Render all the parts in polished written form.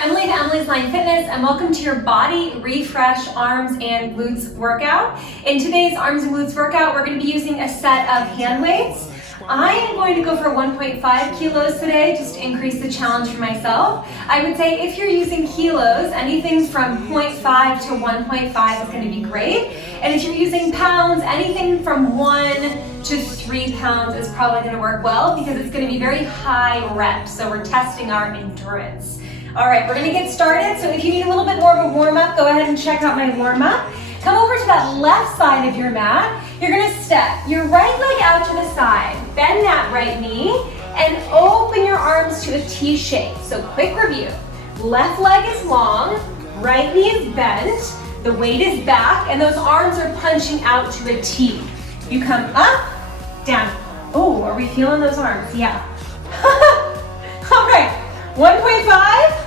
Emily to Emily's Line Fitness, and welcome to your Body Refresh Arms and Glutes workout. In today's Arms and Glutes workout, we're going to be using a set of hand weights. I am going to go for 1.5 kilos today, just to increase the challenge for myself. I would say if you're using kilos, anything from 0.5 to 1.5 is going to be great. And if you're using pounds, anything from 1 to 3 pounds is probably going to work well because it's going to be very high reps. So we're testing our endurance. All right, we're going to get started. So if you need a little bit more of a warm-up, go ahead and check out my warm-up. Come over to that left side of your mat. You're going to step your right leg out to the side, bend that right knee, and open your arms to a T shape. So quick review. Left leg is long, right knee is bent, the weight is back, and those arms are punching out to a T. You come up, down. Oh, are we feeling those arms? Yeah. All right, 1.5.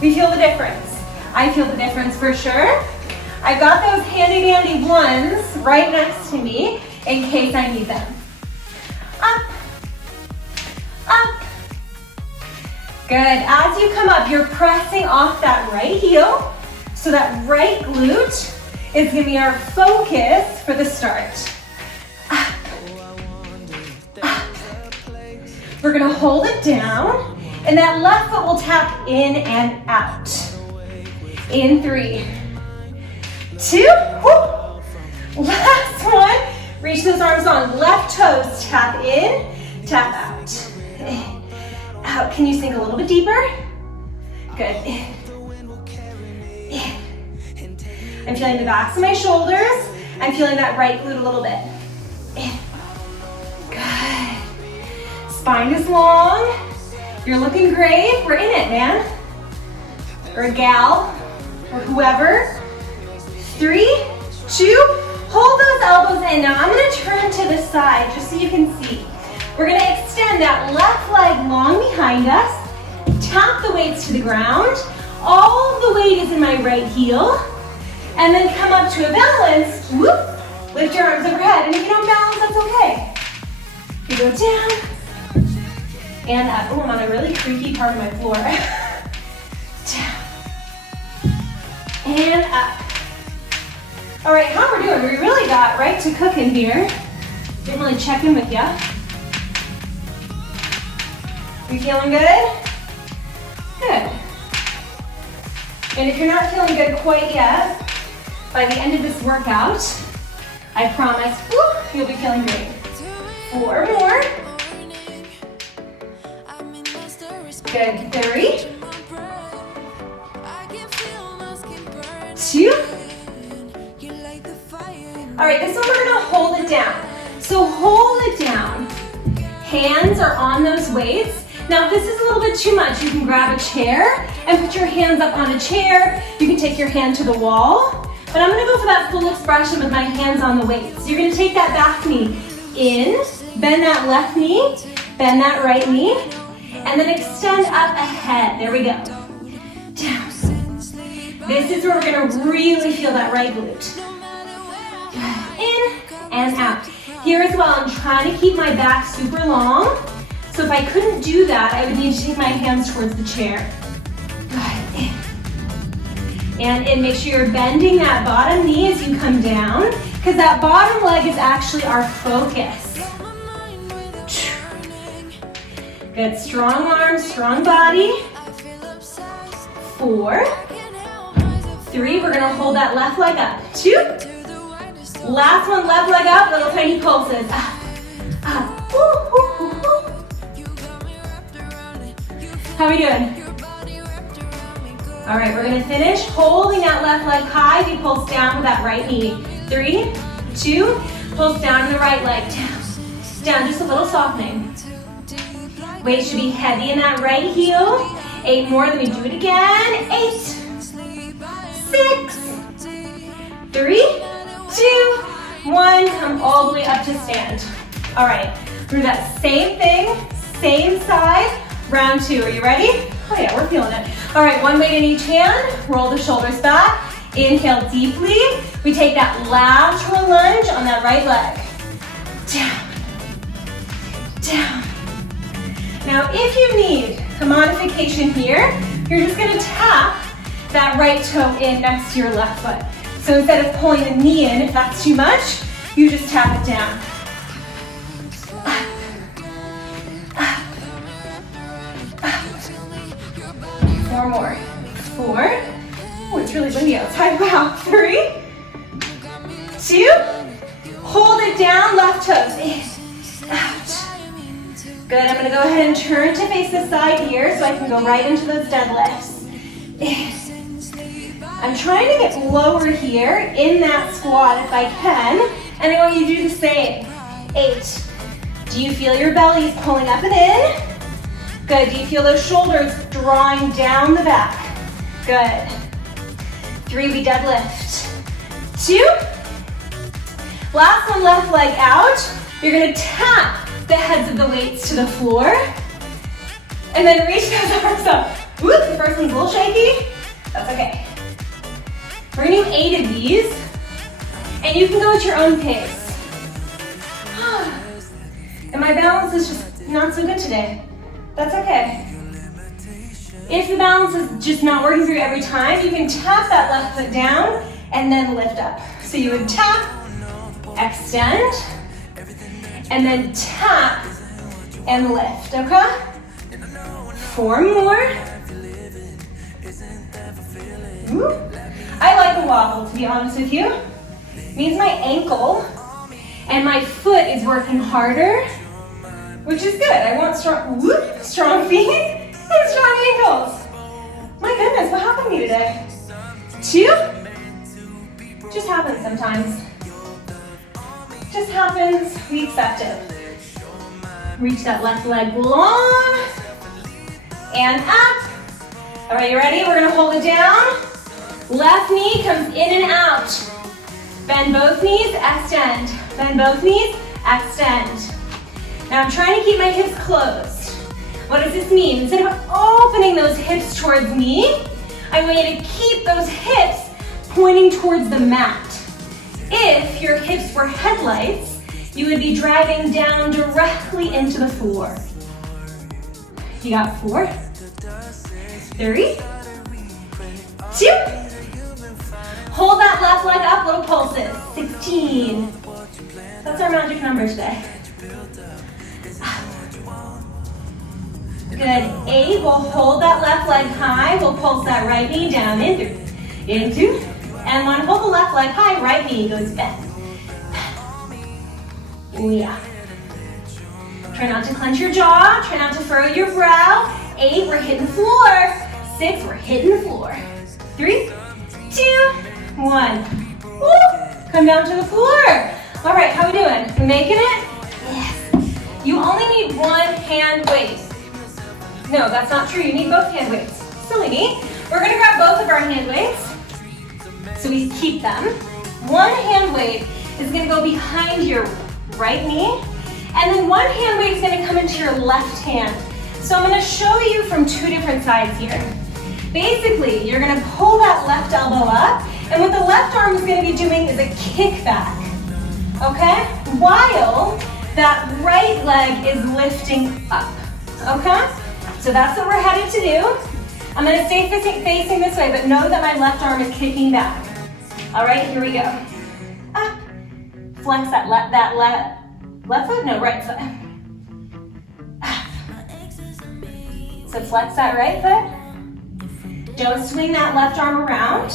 We feel the difference. I feel the difference for sure. I've got those handy dandy ones right next to me in case I need them. Up, up. Good. As you come up, you're pressing off that right heel. So that right glute is going to be our focus for the start. Up, up. We're going to hold it down. And that left foot will tap in and out. In 3, 2, whoo. Last one. Reach those arms long. Left toes tap in, tap out. Out. Can you sink a little bit deeper? Good. I'm feeling the backs of my shoulders. I'm feeling that right glute a little bit. Good. Spine is long. You're looking great. We're in it, man. Or a gal, or whoever. 3, 2, hold those elbows in. Now I'm gonna turn to the side just so you can see. We're gonna extend that left leg long behind us, tap the weights to the ground. All the weight is in my right heel. And then come up to a balance, whoop, lift your arms overhead. And if you don't balance, that's okay. You go down, and up. Oh, I'm on a really creaky part of my floor. Down. And up. All right, how we're doing? We really got right to cooking here. Didn't really check in with ya. We feeling good? Good. And if you're not feeling good quite yet, by the end of this workout, I promise, whoop, you'll be feeling great. 4 more. Good. 3, 2. All right, this one we're gonna hold it down. So hold it down. Hands are on those weights. Now if this is a little bit too much, you can grab a chair and put your hands up on a chair. You can take your hand to the wall. But I'm gonna go for that full expression with my hands on the weights. You're gonna take that back knee in, bend that left knee, bend that right knee, and then extend up ahead. There we go. Down. This is where we're gonna really feel that right glute. In and out. Here as well, I'm trying to keep my back super long. So if I couldn't do that, I would need to take my hands towards the chair. Good. And make sure you're bending that bottom knee as you come down, because that bottom leg is actually our focus. Good, strong arms, strong body. 4, 3, we're gonna hold that left leg up. 2, last one, left leg up, little tiny pulses. Up, up, woo, woo, woo, woo. How are we doing? All right, we're gonna finish holding that left leg high. You pulse down with that right knee. 3, 2, pulse down to the right leg. Down, down, just a little softening. Weight should be heavy in that right heel. 8 more, let me do it again. 8, 6, 3, 2, 1. Come all the way up to stand. All right, do that same thing, same side. Round 2, are you ready? Oh yeah, we're feeling it. All right, one weight in each hand. Roll the shoulders back. Inhale deeply. We take that lateral lunge on that right leg. Down, down. Now, if you need a modification here, You're just gonna tap that right toe in next to your left foot. So instead of pulling the knee in, if that's too much, you just tap it down. Four more. Four. Oh, it's really windy outside. Wow. 3, 2. Hold it down, left toes in, out. Good, I'm gonna go ahead and turn to face the side here so I can go right into those deadlifts. I'm trying to get lower here in that squat if I can, and I want you to do the same. 8. Do you feel your bellies pulling up and in? Good, do you feel those shoulders drawing down the back? Good. 3, we deadlift. 2. Last one, left leg out. You're gonna tap the heads of the weights to the floor, and then reach those arms up. Whoop, the first one's a little shaky. That's okay. We're gonna do 8 of these, and you can go at your own pace. And my balance is just not so good today. That's okay. If the balance is just not working for you every time, you can tap that left foot down and then lift up. So you would tap, extend, and then tap and lift, okay? 4 more. Ooh. I like a wobble, to be honest with you. It means my ankle and my foot is working harder, which is good. I want strong feet and strong ankles. My goodness, what happened to me today? 2. Just happens sometimes. Just happens, we accept it. Reach that left leg long and up. All right, you ready? We're gonna hold it down. Left knee comes in and out. Bend both knees, extend. Bend both knees, extend. Now I'm trying to keep my hips closed. What does this mean? Instead of opening those hips towards me, I want you to keep those hips pointing towards the mat. If your hips were headlights, you would be driving down directly into the floor. You got 4, 3, 2. Hold that left leg up, little pulses. 16. That's our magic number today. Good. 8, we'll hold that left leg high. We'll pulse that right knee down, in 3, in 2, and 1. Hold the left leg high, right knee goes bent. Oh yeah. Try not to clench your jaw. Try not to furrow your brow. 8, we're hitting floor. 6, we're hitting floor. 3, 2, 1. Woo! Come down to the floor. All right, how we doing? We making it? Yes. You only need one hand weight. No, that's not true. You need both hand weights. Silly me. We're gonna grab both of our hand weights, so we keep them. One hand weight is gonna go behind your right knee, and then one hand weight is gonna come into your left hand. So I'm gonna show you from 2 different sides here. Basically, you're gonna pull that left elbow up, and what the left arm is gonna be doing is a kickback, okay? While that right leg is lifting up, okay? So that's what we're headed to do. I'm gonna stay facing this way, but know that my left arm is kicking back. All right, here we go. Up. Flex that left foot? No, right foot. Up. So flex that right foot. Don't swing that left arm around.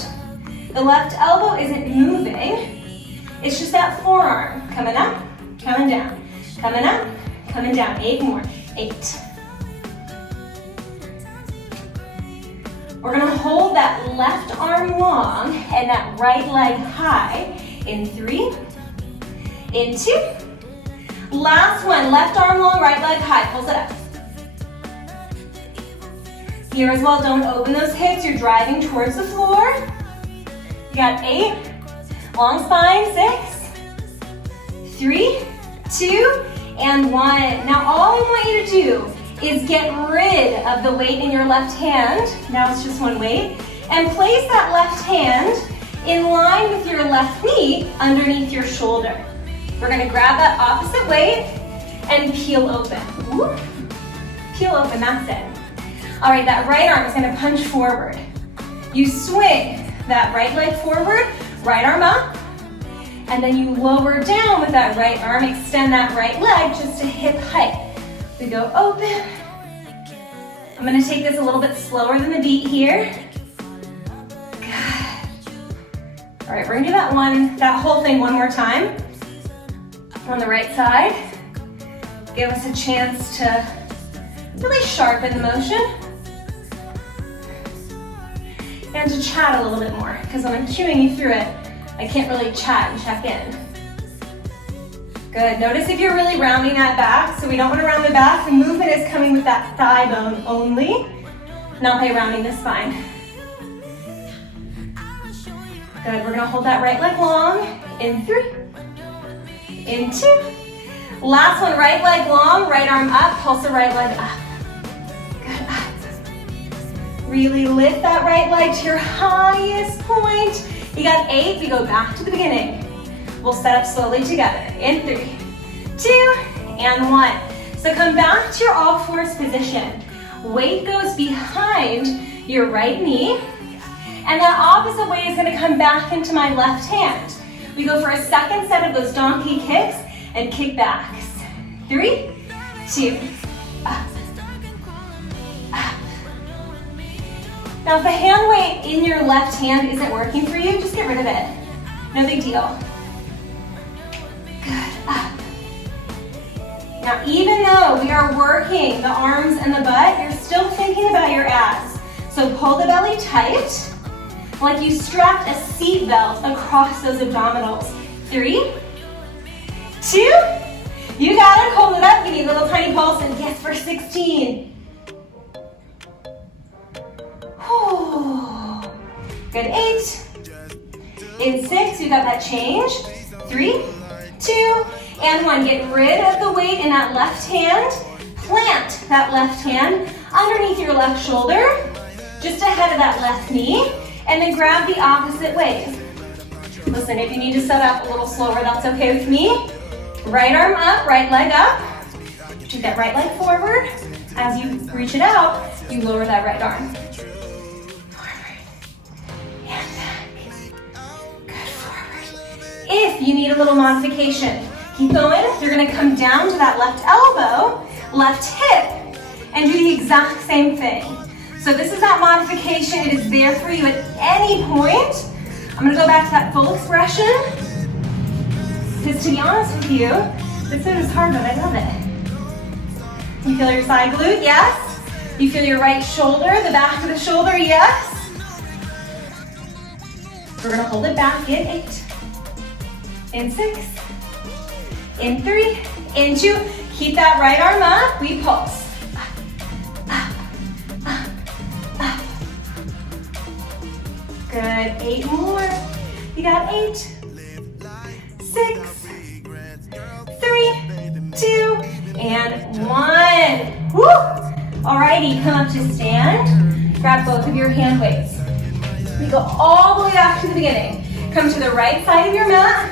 The left elbow isn't moving. It's just that forearm coming up, coming down, coming up, coming down. 8 more. 8. We're gonna hold that left arm long and that right leg high in 3, in 2. Last one, left arm long, right leg high, pulse it up. Here as well, don't open those hips, you're driving towards the floor. You got 8, long spine, 6, 3, 2, and 1. Now all I want you to do is get rid of the weight in your left hand, now it's just one weight, and place that left hand in line with your left knee underneath your shoulder. We're gonna grab that opposite weight and peel open. Ooh. Peel open, that's it. All right, that right arm is gonna punch forward. You swing that right leg forward, right arm up, and then you lower down with that right arm, extend that right leg just to hip height. We go open. I'm gonna take this a little bit slower than the beat here. Good. All right, we're gonna do that whole thing one more time. On the right side. Give us a chance to really sharpen the motion. And to chat a little bit more, because when I'm cueing you through it, I can't really chat and check in. Good, notice if you're really rounding that back, so we don't want to round the back. The movement is coming with that thigh bone only, not by rounding the spine. Good, we're gonna hold that right leg long, in 3, in 2. Last one, right leg long, right arm up, pulse the right leg up. Good, up. Really lift that right leg to your highest point. You got 8, we go back to the beginning. We'll set up slowly together. In 3, 2, and 1. So come back to your all fours position. Weight goes behind your right knee, and that opposite weight is gonna come back into my left hand. We go for a second set of those donkey kicks and kickbacks. 3, 2, up, up. Now if the hand weight in your left hand isn't working for you, just get rid of it. No big deal. Good, up. Now even though we are working the arms and the butt, you're still thinking about your abs. So pull the belly tight, like you strapped a seat belt across those abdominals. 3, 2, you got it, hold it up, give me a little tiny pulse, and yes, for 16. Whew. Good, 8. In 6, you got that change. 3, 2, and 1. Get rid of the weight in that left hand. Plant that left hand underneath your left shoulder, just ahead of that left knee, and then grab the opposite way. Listen, if you need to set up a little slower, that's okay with me. Right arm up, right leg up. Take that right leg forward. As you reach it out, you lower that right arm. Forward and back. Good, forward. If you need a little modification, keep going. You're gonna come down to that left elbow, left hip, and do the exact same thing. So this is that modification. It is there for you at any point. I'm gonna go back to that full expression. Because to be honest with you, this is hard, but I love it. You feel your side glute? Yes. You feel your right shoulder, the back of the shoulder? Yes. We're gonna hold it back in 8, in 6, in 3, in 2. Keep that right arm up, we pulse. Good, 8 more. You got 8, 6, 3, 2, and 1. Woo! Alrighty, come up to stand. Grab both of your hand weights. We go all the way back to the beginning. Come to the right side of your mat.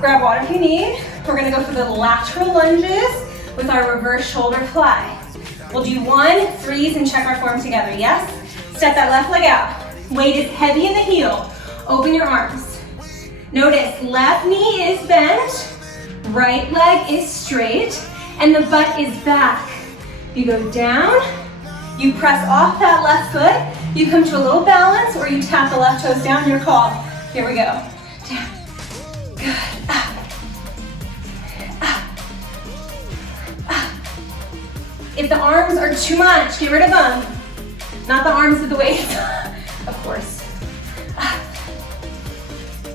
Grab water if you need. We're gonna go for the lateral lunges with our reverse shoulder fly. We'll do 1, 3s, and check our form together, yes? Step that left leg out. Weight is heavy in the heel. Open your arms. Notice left knee is bent, right leg is straight, and the butt is back. You go down, you press off that left foot, you come to a little balance, or you tap the left toes down, your call. Here we go. Down. Good. Up. Up. Up. If the arms are too much, get rid of them. Not the arms with the weights. Of course. Up.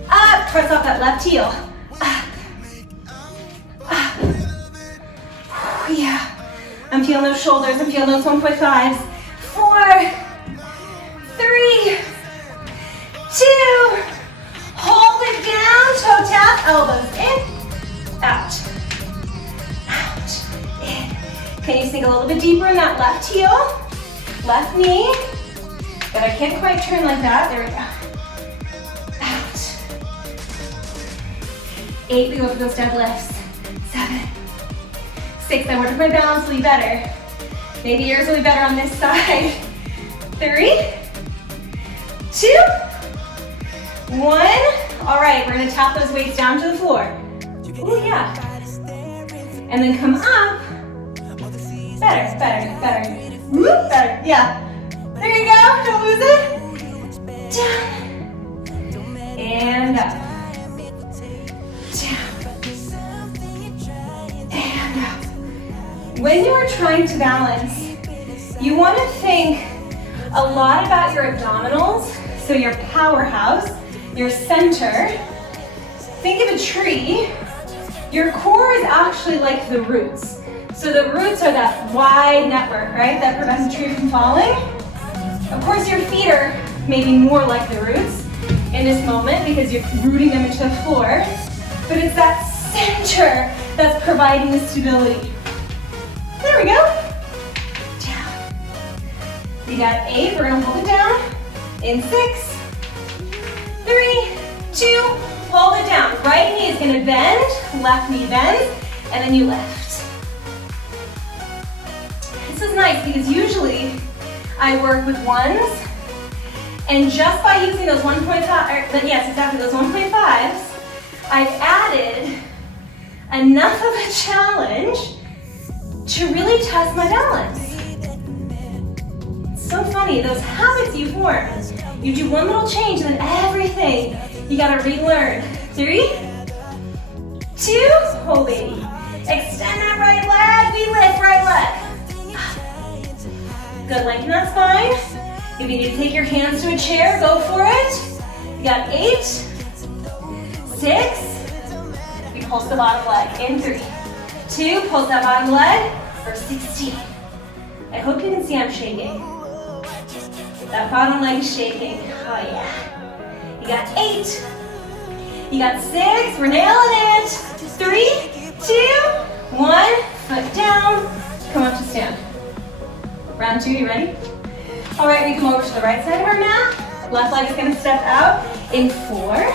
Up. Press off that left heel. Up. Up. Yeah. I'm feeling those shoulders. I'm feeling those 1.5s. 4, 3, 2. Hold it down. Toe tap. Elbows in. Out. Out. In. Can you sink a little bit deeper in that left heel? Left knee. But I can't quite turn like that. There we go. Out. 8, we go for those deadlifts. 7, 6, I work with my balance, will be better. Maybe yours will be better on this side. 3, 2, 1. All right, we're gonna tap those weights down to the floor. Oh yeah. And then come up. Better, better, better. Whoop, better, yeah. There you go, don't lose it. Down. And up. When you are trying to balance, you want to think a lot about your abdominals, so your powerhouse, your center. Think of a tree. Your core is actually like the roots. So the roots are that wide network, right, that prevents the tree from falling. Of course, your feet are maybe more like the roots in this moment because you're rooting them into the floor, but it's that center that's providing the stability. There we go. Down. You got 8. We're gonna hold it down. In 6, 3, 2. Hold it down. Right knee is gonna bend. Left knee bends, and then you lift. This is nice because usually I work with ones, and just by using those 1.5, yes, exactly those 1.5s, I've added enough of a challenge to really test my balance. It's so funny, those habits you form. You do one little change and then everything you gotta relearn. 3, 2, hold baby. Extend that right leg, we lift right leg. Good, lengthen that spine. If you need to take your hands to a chair, go for it. You got 8, 6, we pulse the bottom leg in 3. 2, pulse that bottom leg for 16. I hope you can see I'm shaking. That bottom leg is shaking. Oh yeah. You got 8. You got 6. We're nailing it. 3, 2, 1. Foot down. Come up to stand. Round 2, you ready? All right, we come over to the right side of our mat. Left leg is gonna step out. In 4.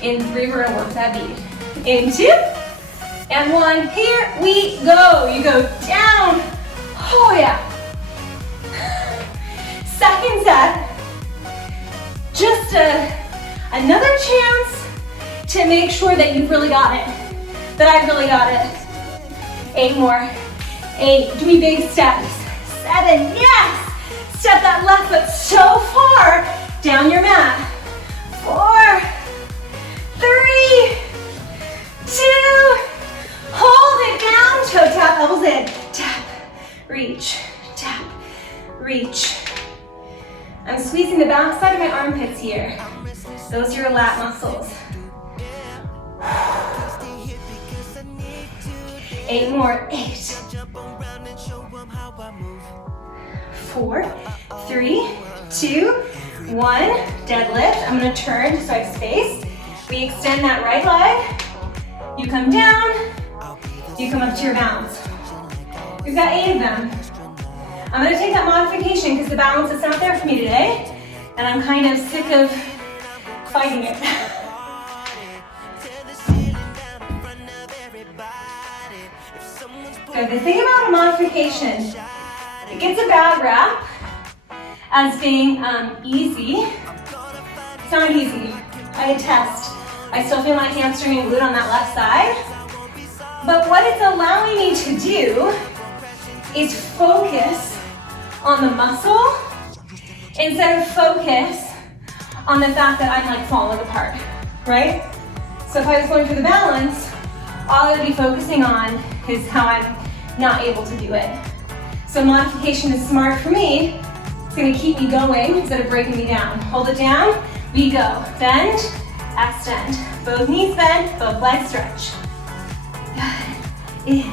In 3, we're gonna work that bead. In 2. And 1, here we go. You go down. Oh yeah. Second set. Just another chance to make sure that you've really got it. That I really got it. 8 more. 8, 3 big steps. 7, yes. Step that left foot so far down your mat. 4, 3, 2, hold it down, toe tap, elbows in. Tap, reach, tap, reach. I'm squeezing the back side of my armpits here. Those are your lat muscles. 8 more, 8. 4, 3, 2, 1. Deadlift. I'm gonna turn just so I have space. We extend that right leg. You come down. You come up to your balance. We've got 8 of them. I'm gonna take that modification because the balance is not there for me today, and I'm kind of sick of fighting it. So the thing about a modification, it gets a bad rap as being easy. It's not easy. I attest. I still feel my hamstring and glute on that left side. But what it's allowing me to do is focus on the muscle instead of focus on the fact that I'm like falling apart, right? So if I was going for the balance, all I would be focusing on is how I'm not able to do it. So modification is smart for me. It's gonna keep me going instead of breaking me down. Hold it down, we go. Bend, extend. Both knees bend, both legs stretch. In.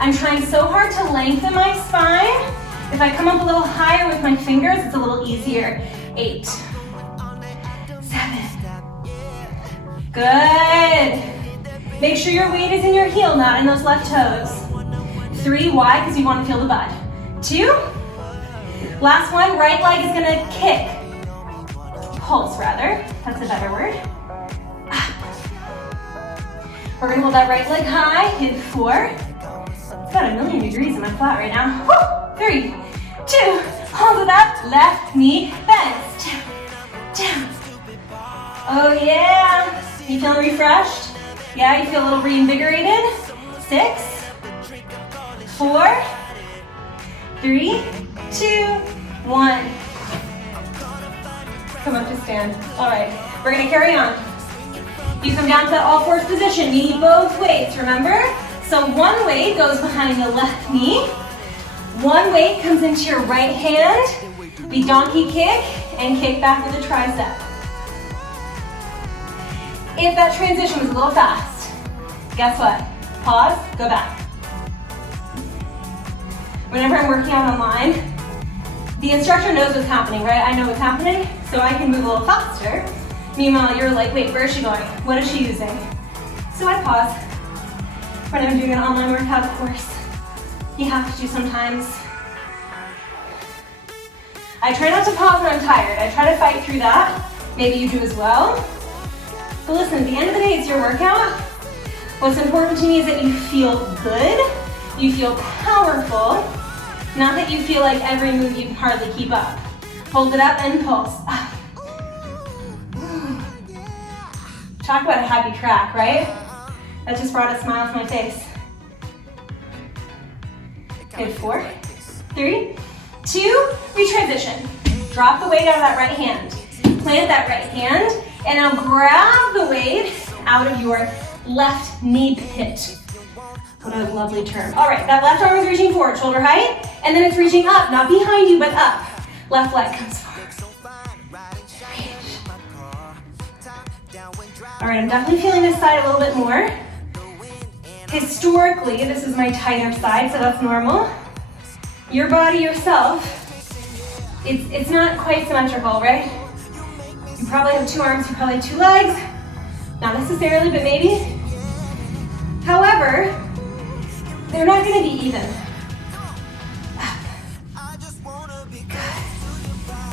I'm trying so hard to lengthen my spine. If I come up a little higher with my fingers, it's a little easier. 8, 7. Good. Make sure your weight is in your heel, not in those left toes. 3, why? Because you want to feel the butt. 2. Last one, right leg is gonna kick. Pulse, rather. That's a better word. We're gonna hold that right leg high in 4, It's about 1,000,000 degrees in my flat right now. Woo! 3, 2, hold it up. Left knee bends. Down, down. Oh yeah. You feeling refreshed? Yeah, you feel a little reinvigorated? 6, 4, 3, 2, 1. Come up to stand. All right, we're gonna carry on. You come down to that all fours position. You need both weights, remember? So one weight goes behind the left knee. One weight comes into your right hand. We donkey kick and kick back with a tricep. If that transition was a little fast, guess what? Pause, go back. Whenever I'm working out online, the instructor knows what's happening, right? I know what's happening, so I can move a little faster. Meanwhile, you're like, wait, where is she going? What is she using? So I pause. When I'm doing an online workout, of course, you have to do sometimes. I try not to pause when I'm tired. I try to fight through that. Maybe you do as well. But listen, at the end of the day, it's your workout. What's important to me is that you feel good, you feel powerful, not that you feel like every move you can hardly keep up. Hold it up and pulse. Talk about a happy track, right? That just brought a smile to my face. Good, 4, 3, 2, retransition. Drop the weight out of that right hand. Plant that right hand, and now grab the weight out of your left knee pit. What a lovely term. All right, that left arm is reaching forward, shoulder height, and then it's reaching up, not behind you, but up. Left leg comes forward. All right, I'm definitely feeling this side a little bit more. Historically, this is my tighter side, so that's normal. Your body yourself, it's not quite symmetrical, right? You probably have 2 arms, you probably have 2 legs. Not necessarily, but maybe. However, they're not going to be even. Up. Good.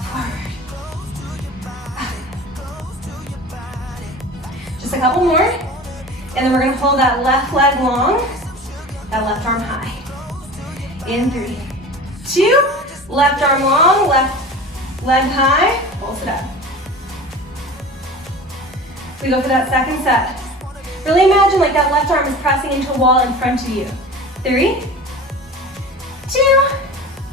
Forward. Up. Just a couple more. And then we're going to hold that left leg long, that left arm high. In 3, 2, left arm long, left leg high, pulse it up. We go for that second set. Really imagine like that left arm is pressing into a wall in front of you. 3, 2,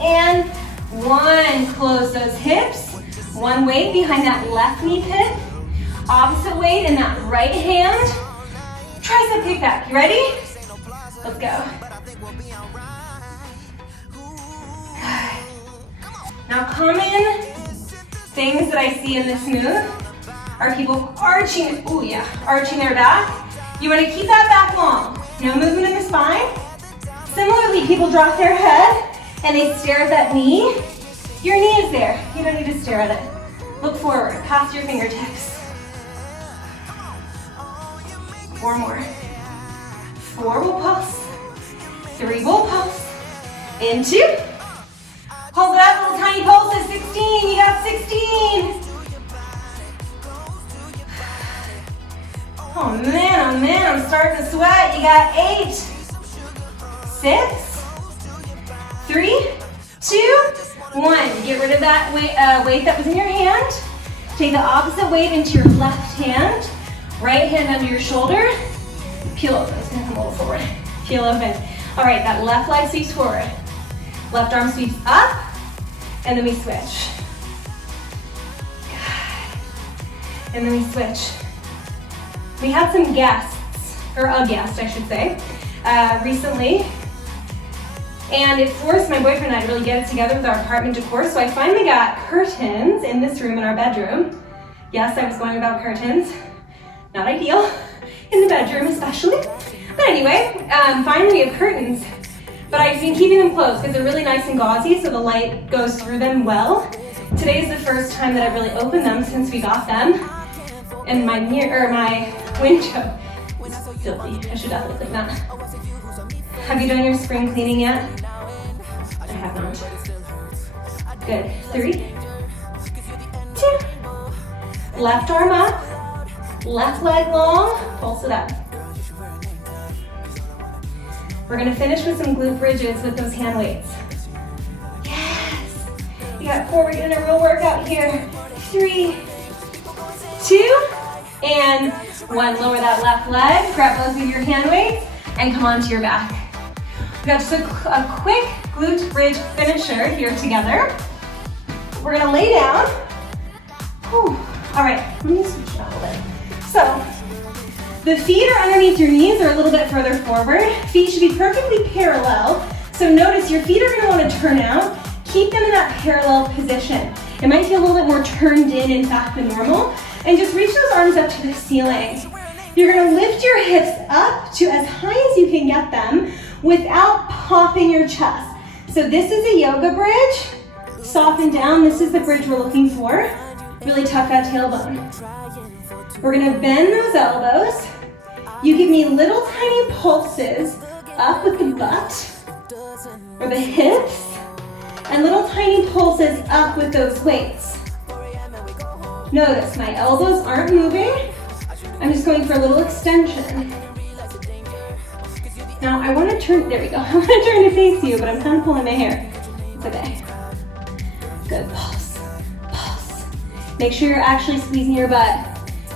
and 1. Close those hips. One weight behind that left knee pit. Opposite weight in that right hand. Tricep kickback. You ready? Let's go. Good. Now common things that I see in this move are people arching, arching their back. You want to keep that back long. No movement in the spine. Similarly, people drop their head and they stare at that knee. Your knee is there. You don't need to stare at it. Look forward, past your fingertips. 4 more. 4 will pulse. 3 will pulse. In 2. Hold it up, little tiny pulses. 16, you got 16. Oh man, I'm starting to sweat. You got 8, 6, 3, 2, 1. Get rid of that weight that was in your hand. Take the opposite weight into your left hand. Right hand under your shoulder. Peel open. It's gonna come a little forward. Peel open. All right, that left leg sweeps forward. Left arm sweeps up, and then we switch. Good. And then we switch. We had some guests, or a guest, I should say, recently. And it forced my boyfriend and I to really get it together with our apartment decor. So I finally got curtains in this room, in our bedroom. Yes, I was going without curtains. Not ideal, in the bedroom especially. But anyway, finally we have curtains. But I've been keeping them closed because they're really nice and gauzy, so the light goes through them well. Today's the first time that I've really opened them since we got them. And my window is filthy. I should definitely clean that. Have you done your spring cleaning yet? I have not. Good. 3, 2. Left arm up. Left leg long. Pulse it up. We're gonna finish with some glute bridges with those hand weights. Yes. You got 4, we're getting a real workout here. 3, 2, and 1. Lower that left leg, grab both of your hand weights, and come onto your back. We got just a quick glute bridge finisher here together. We're gonna lay down. Whew. All right, let me switch it out a little bit. So, the feet are underneath your knees or a little bit further forward. Feet should be perfectly parallel. So notice your feet are gonna wanna turn out. Keep them in that parallel position. It might feel a little bit more turned in fact, than normal. And just reach those arms up to the ceiling. You're gonna lift your hips up to as high as you can get them without popping your chest. So this is a yoga bridge. Soften down, this is the bridge we're looking for. Really tuck that tailbone. We're gonna bend those elbows. You give me little tiny pulses up with the butt or the hips, and little tiny pulses up with those weights. Notice my elbows aren't moving. I'm just going for a little extension. Now I want to turn, there we go. I want to turn to face you, but I'm kind of pulling my hair. It's okay. Good, pulse, pulse. Make sure you're actually squeezing your butt.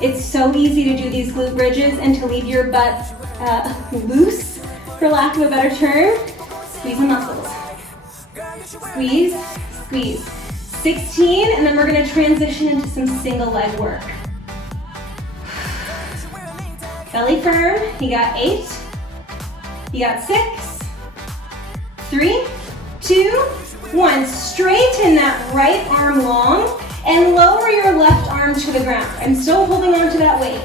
It's so easy to do these glute bridges and to leave your butt loose, for lack of a better term. Squeeze the muscles. Squeeze, squeeze. 16, and then we're gonna transition into some single leg work. Belly firm, you got 8, you got 6, 3, 2, 1. Straighten that right arm long and lower your left arm to the ground. I'm still holding on to that weight.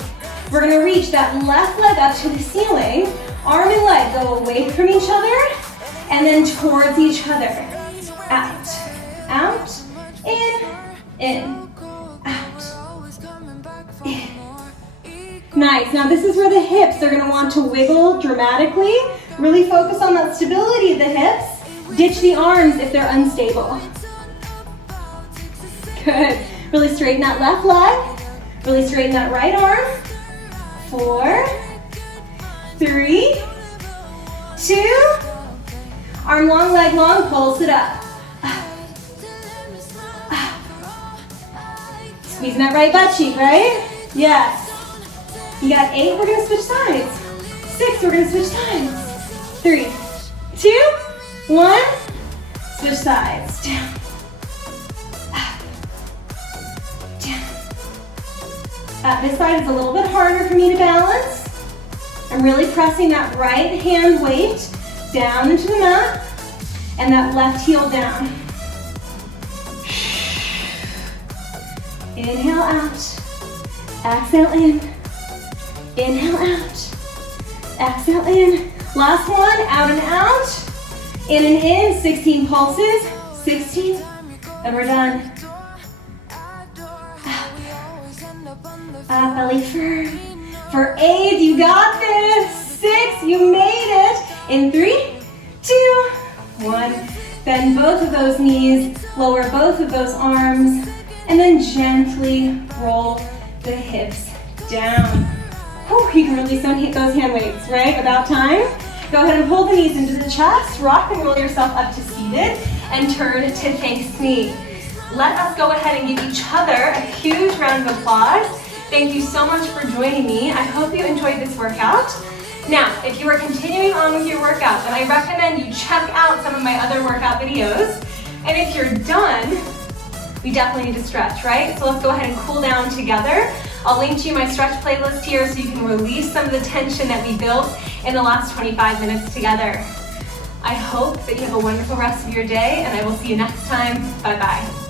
We're gonna reach that left leg up to the ceiling. Arm and leg go away from each other and then towards each other. Out, out, in, out, in. Nice. Now this is where the hips are gonna want to wiggle dramatically. Really focus on that stability of the hips. Ditch the arms if they're unstable. Good. Really straighten that left leg. Really straighten that right arm. 4, 3, 2. Arm long, leg long, pulse it up. Squeezing that right butt cheek, right? Yes. You got 8, we're gonna switch sides. 6, we're gonna switch sides. 3, 2, 1. Switch sides. Down. Up. Down. This side is a little bit harder for me to balance. I'm really pressing that right hand weight down into the mat and that left heel down. Inhale out, exhale in, inhale out, exhale in. Last one, out and out, in and in, 16 pulses, 16, and we're done. Up, belly firm. For 8, you got this. 6, you made it. In 3, 2, 1. Bend both of those knees, lower both of those arms, and then gently roll the hips down. Whew, you can release those hand weights, right? About time. Go ahead and pull the knees into the chest, rock and roll yourself up to seated, and turn to face me. Let us go ahead and give each other a huge round of applause. Thank you so much for joining me. I hope you enjoyed this workout. Now, if you are continuing on with your workout, then I recommend you check out some of my other workout videos. And if you're done, we definitely need to stretch, right? So let's go ahead and cool down together. I'll link to you my stretch playlist here so you can release some of the tension that we built in the last 25 minutes together. I hope that you have a wonderful rest of your day, and I will see you next time. Bye-bye.